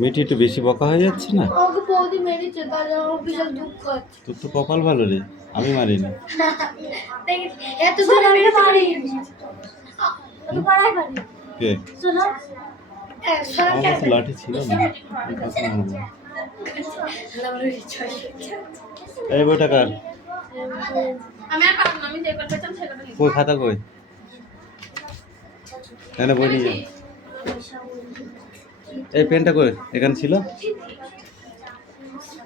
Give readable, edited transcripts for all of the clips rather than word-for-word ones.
মেয়েটি একটু বেশি বকা হয়ে যাচ্ছে না? তোর তো কপাল ভালো রে, আমি মারিনি। কে? আমার কাছে লাঠি ছিল না। এই বইটা কার? কই খাতা কই? না বই নিয়ে। এই পেনটা কই? এখানে ছিল।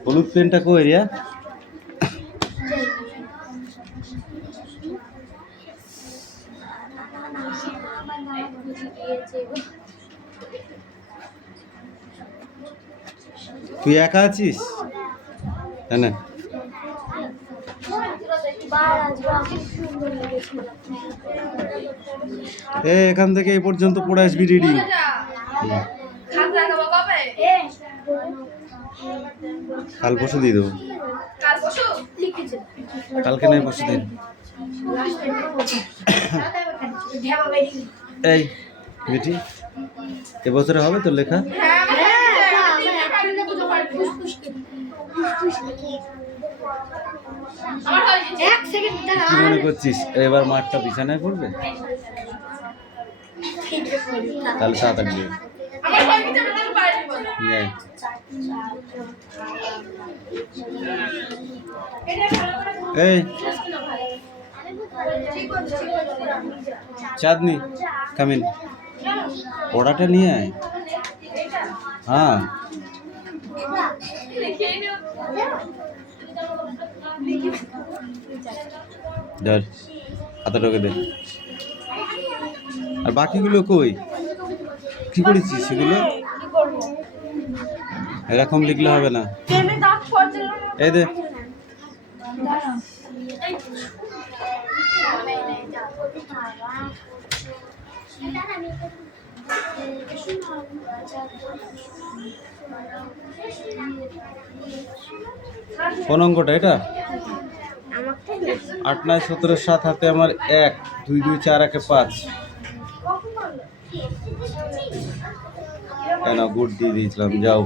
হলুদ পেনটা কই রিয়া? তুই একা আছিস? হ্যাঁ না, এখান থেকে এই পর্যন্ত পড়ে আসবি রিডিং। কাল পরশু দিয়ে দেবো। কালকে নয় পরশু দিন। এই মিটি, এবছরে হবে তোর লেখা? কি মনে করছিস এবার মাঠটা বিছানায় পড়বে? তাহলে তাড়াতাড়ি দেবে। এই চাঁদনি কামিন, ওড়াটা নিয়ে আয়। হ্যাঁ ধর, খাতাটাকে দে। আর বাকিগুলো কই? কি করেছিস সেগুলো? এরকম লিখলে হবে না। এই দে। কোন অঙ্কটা এটা? 8 9 17 7 হাতে আমার 1 2 2 4 1 5। কেন গুড দিয়ে দিয়েছিলাম, যাও।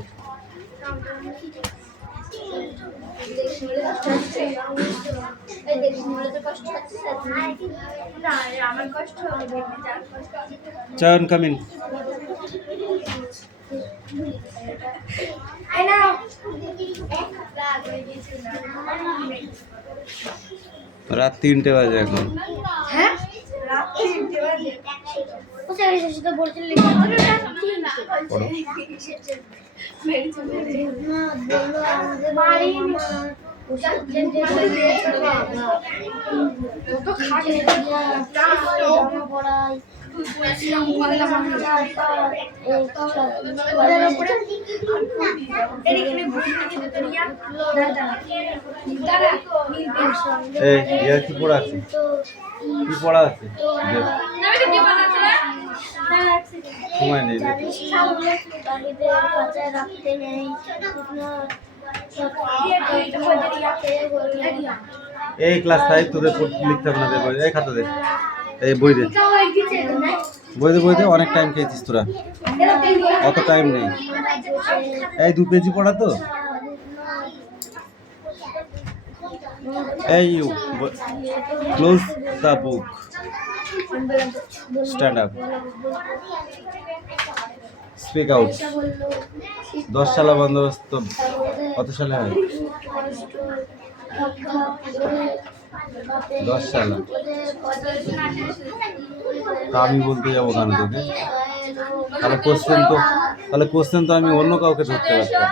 চয়ন কামিন। রাত 3টে বাজে এখন। কি পড়া আছে? কি পড়া আছে? সময় নেই। এই ক্লাস 5 তোদের লিখতে হবে না। এই খাতা দে, এই বই দে, বই দে। অনেক টাইম খেয়েছিস তোরা, অত টাইম নেই। এই 2 পেজি পড়া তো। এই you close the book, stand up, speak out. 10 সালা বন্দোবস্ত কত সালে হয়? 10 সালা। তা আমি বলতে যাবো কেন তোকে? তাহলে কোশ্চেন তো আমি অন্য কাউকে ধরতে পারতাম।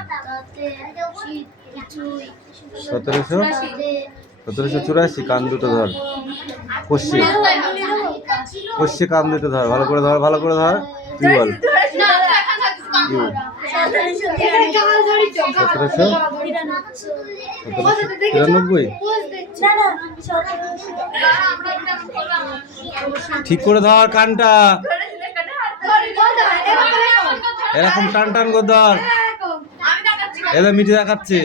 1784 কান দুটো ধর। কষে কান দুটো ধর, ভালো করে ধর, ভালো করে ধর। তুই বল। 1793। ঠিক করে ধর কানটা, এরকম টান টান করে ধর। এদের মিটি দেখাচ্ছে,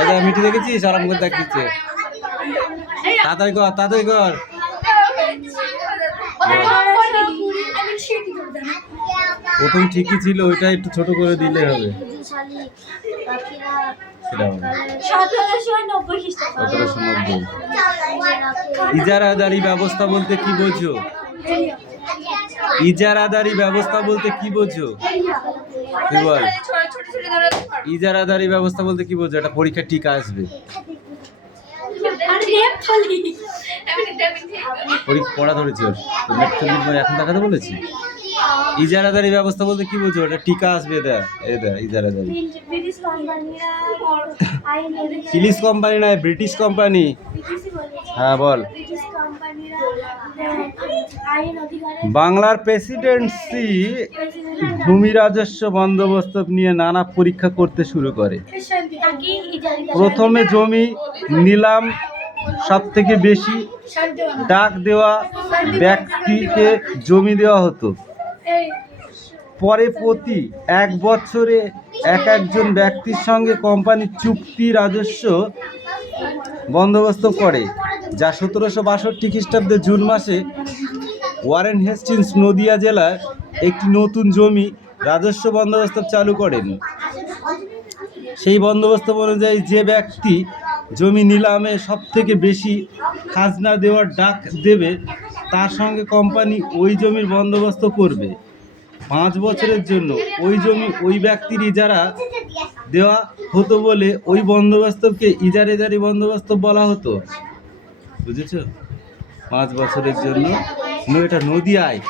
এদের মিটি দেখেছিস আরাম করে দেখিচ্ছে। তাড়াতাড়ি কর, তাড়াতাড়ি কর। প্রথম ঠিকই ছিল, ওইটা একটু ছোট করে দিলে হবে। সেটা হবে 1790। ইজারাদারি ব্যবস্থা বলতে কি বোঝো? ইজারাদারি ব্যবস্থা বলতে কি বোঝো? তুই বল, ইজারাদারি ব্যবস্থা বলতে কি বোঝো? এটা পরীক্ষা ঠিক আসবে। পড়া ধরেছি ওর, এখন দেখাতে বলেছি। ইজারাদারি ব্যবস্থা বলতে কি বোঝো? এটা টিকা আসবে। ইজারাদারি ইংলিশ কোম্পানি নয়, ব্রিটিশ কোম্পানি। হ্যাঁ বল। বাংলার প্রেসিডেন্সি ভূমি রাজস্ব বন্দোবস্ত নিয়ে নানা পরীক্ষা করতে শুরু করে। প্রথমে জমি নিলাম, সব থেকে বেশি ডাক দেওয়া ব্যক্তিকে জমি দেওয়া হতো। পরে প্রতি 1 বছরে একজন ব্যক্তির সঙ্গে কোম্পানি চুক্তি রাজস্ব বন্দোবস্ত করে, যা 1762 খ্রিস্টাব্দে জুন মাসে ওয়ারেন হেস্টিংস নদিয়া জেলায় একটি নতুন জমি রাজস্ব বন্দোবস্ত চালু করেন। সেই বন্দোবস্ত অনুযায়ী যে ব্যক্তি জমি নিলামে সব থেকে বেশি খাজনা দেওয়ার ডাক দেবে, তার সঙ্গে কোম্পানি ওই জমির বন্দোবস্ত করবে। 5 বছরের জন্য ওই জমি ওই ব্যক্তির ইজারা দেওয়া হতো বলে ওই বন্দোবস্তকে ইজারাদারি বন্দোবস্ত বলা হতো। বুঝেছ? 5 বছরের জন্য। এটা নদিয়ায়,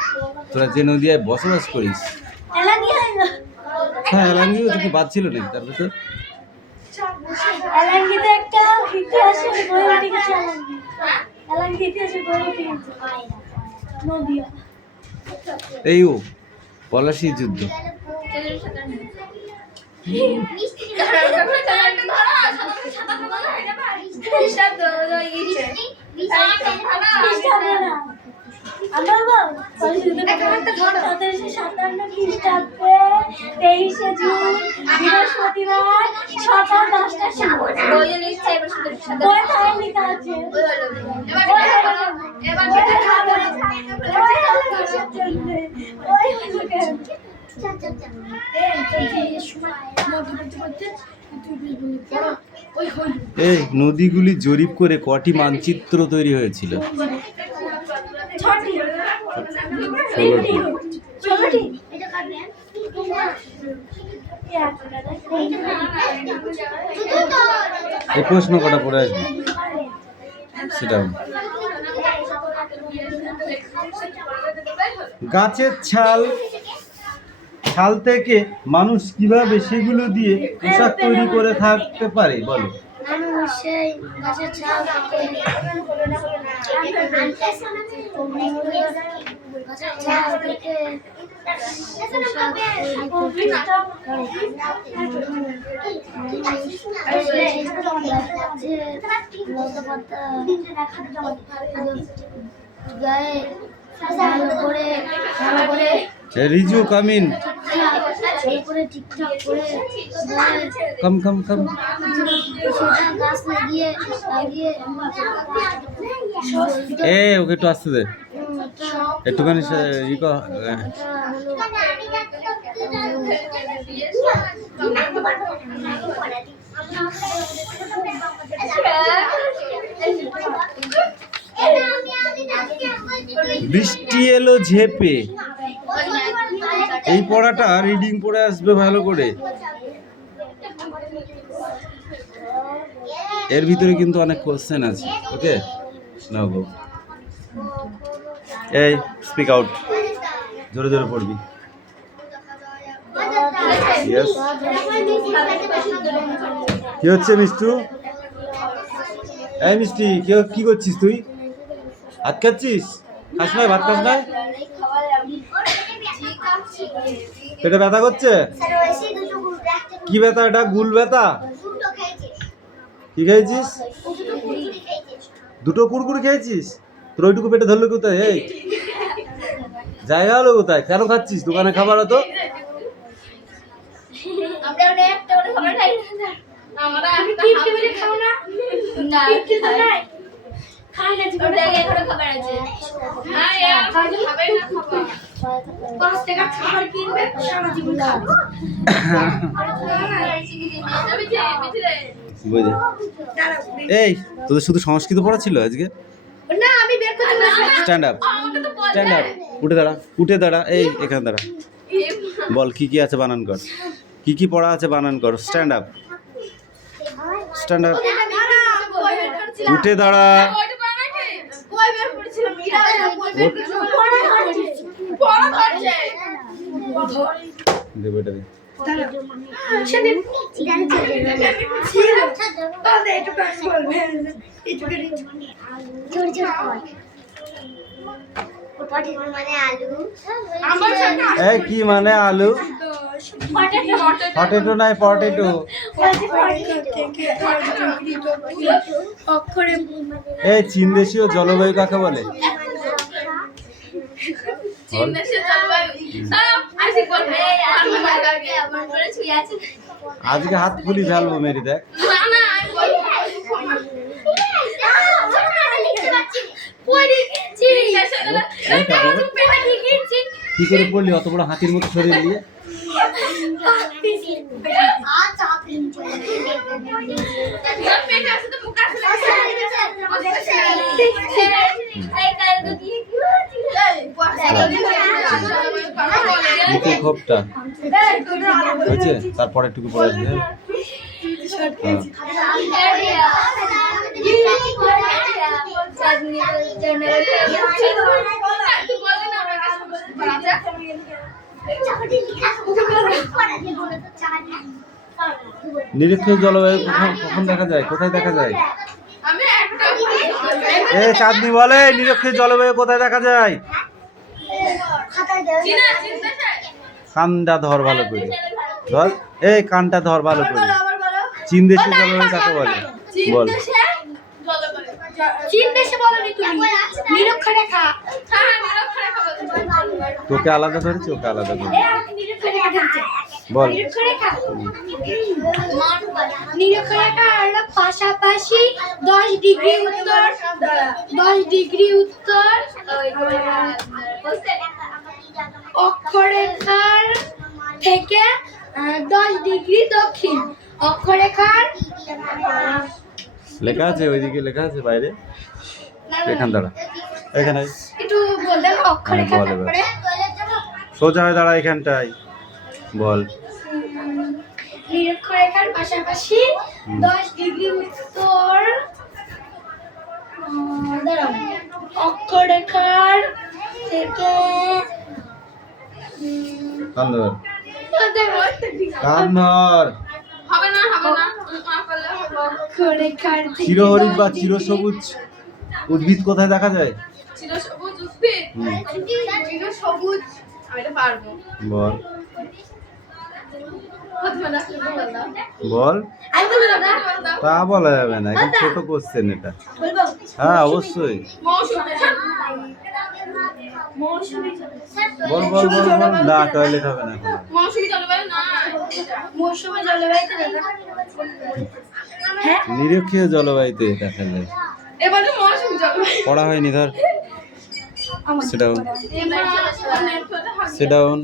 তোরা যে নদিয়ায় বসবাস করিস। হ্যাঁ, এলাঙ্গিও তো কি বাদ ছিল নাকি তার ভিতর? এই ও পলাশী যুদ্ধ। বৃহস্পতিবার সকাল 10টার সময়। এই নদীগুলি জরিপ করে কটি মানচিত্র তৈরি হয়েছিল? 16টি। এই প্রশ্ন কটা পড়ে আসবে সেটা। গাছের ছাল থেকে মানুষ কিভাবে সেগুলো দিয়ে পোশাক তৈরি করে থাকতে পারে বলো? রিজু কামিন কম ওকে একটু আসতে দে, একটুখানি বৃষ্টি এলো ঝেপে, এই পড়াটা রিডিং পড়ে আসবে ভালো করে। এর ভিতরে কিন্তু অনেক কোশ্চেন আছে। ওকে নাও গো, এই স্পিক আউট, জোরে জোরে পড়বি। কি হচ্ছে মিষ্টু? এই মিষ্টি, কি করছিস তুই? হাত খাচ্ছিস? খাস নাই? ভাত খাস নাই? পেটে ব্যথা করছে? কি ব্যথা এটা? গুল ব্যথা? কি খেয়েছিস? 2টো কুরকুরি খেয়েছিস? তোর ওইটুকু পেটে ধরলো কোথায়? এই জায়গা হলো কোথায়? কেন খাচ্ছিস? দোকানে খাবার হতো। মানে একটা করে খাবার খাই না। আমরা তুমি টিপটি বলে খাও না? না টিপটি তো নাই। খাই না জীবনে। ওটা এখানে খাবার আছে না यार খাবে না খাবা 5 টাকা খাবার কিনবে সারা জীবন খাবে। বুঝে এই তোদের শুধু সংস্কৃত পড়া ছিল আজকে? না আমি বের করতে পারছি না। স্ট্যান্ড আপ, স্ট্যান্ড আপ, উঠে দাঁড়া, এই এখানে দাঁড়া। বল কি কি আছে বানান কর, কি কি পড়া আছে বানান কর। স্ট্যান্ড আপ, স্ট্যান্ড আপ, উঠে দাঁড়া। কই বের করেছিলাম মীরা কই বের করেছিলাম পড়া ধরছে দে বেটা দে। সেদিন গান চলে তাহলে একটু কাজ বলবে একটু করে জোর জোর কর পটেটো মানে আলু আমার সাথে এই কি মানে আলু? পটেটো পটেটো নাই, পটেটো। অক্ষরে এই চীন দেশীয় জলবায়ু কাকে বলে? চীন দেশে জলবায়ু আজকে বলবে আমার লাগে আমার করে ছুঁয়ে আছে আজকে হাত খুলি ফেলবো মেরি, দেখ। না না আমি বলবো কি করে পড়লি অত বড় হাতির মতো শরীর নিয়ে? মুখে খোপটা হয়েছে, তারপরে একটু পরে আসবে। নিরক্ষীয় জলবায়ু কখন দেখা যায়, কোথায় দেখা যায়? আমি একটা এ চাঁদনি বলে নিরক্ষীয় জলবায়ু কোথায় দেখা যায়? চীনা চিন্তা কানটা ধর ভালো করে, ধর এই কানটা ধর ভালো করে। আবার বলো চীন দেশের জলবায়ু কাকে বলে? বল। চীন দেশে বলনি তুমি নিরক্ষরেখা হ্যাঁ নিরক্ষরেখা বলতে তোকে আলাদা ধরেছি, ওকে আলাদা ধরেছি। নিরক্ষরেখা ধরছে বল। নিরক্ষরেখা নিরক্ষরেখা হলো পাশাপাশি 10 ডিগ্রি উত্তর 10 ডিগ্রি উত্তর অক্ষরেখার থেকে 10 ডিগ্রি দক্ষিণ অক্ষরেখার লেখা আছে ওইদিকে, লেখা আছে বাইরে। এখান দাঁড়া, এখানে একটু বললাম অক্ষরেখা বল এবার। তারপরে সোজা হয়ে দাঁড়া এখানটায়, বল। নিরক্ষরেখার পাশাপাশি 10 ডিগ্রি উত্তর দাঁড়াও অক্ষরেখার থেকে কান ধর, কান ধর। হবে না না করলে হবে অক্ষরেখার থেকে চিরহরিৎ বা চিরসবুজ উদ্ভিদ কোথায় দেখা যায়? চিরসবুজ উদ্ভিদ হুম, চিরসবুজ আমি এটা পারবো বল প্রথমে দেখলে বললাম বল। আমি বলবো দাদা তা বলা যাবে না, এখন ছোট কোশ্চেন এটা। বলবো হ্যাঁ অবশ্যই, মৌসুমী মৌসুমী বল বল বল বল। না টয়লেট হবে না এখন। মৌসুমী জলবায়ু না মৌসুমী জলবায়ুতে দাদা হ্যাঁ নিরক্ষীয় জলবায়ুতে দেখা যায়। এবারে মৌসুমী জলবায়ু পড়া হয়নি, ধর। আমার সেটাও এবারে সেটাউন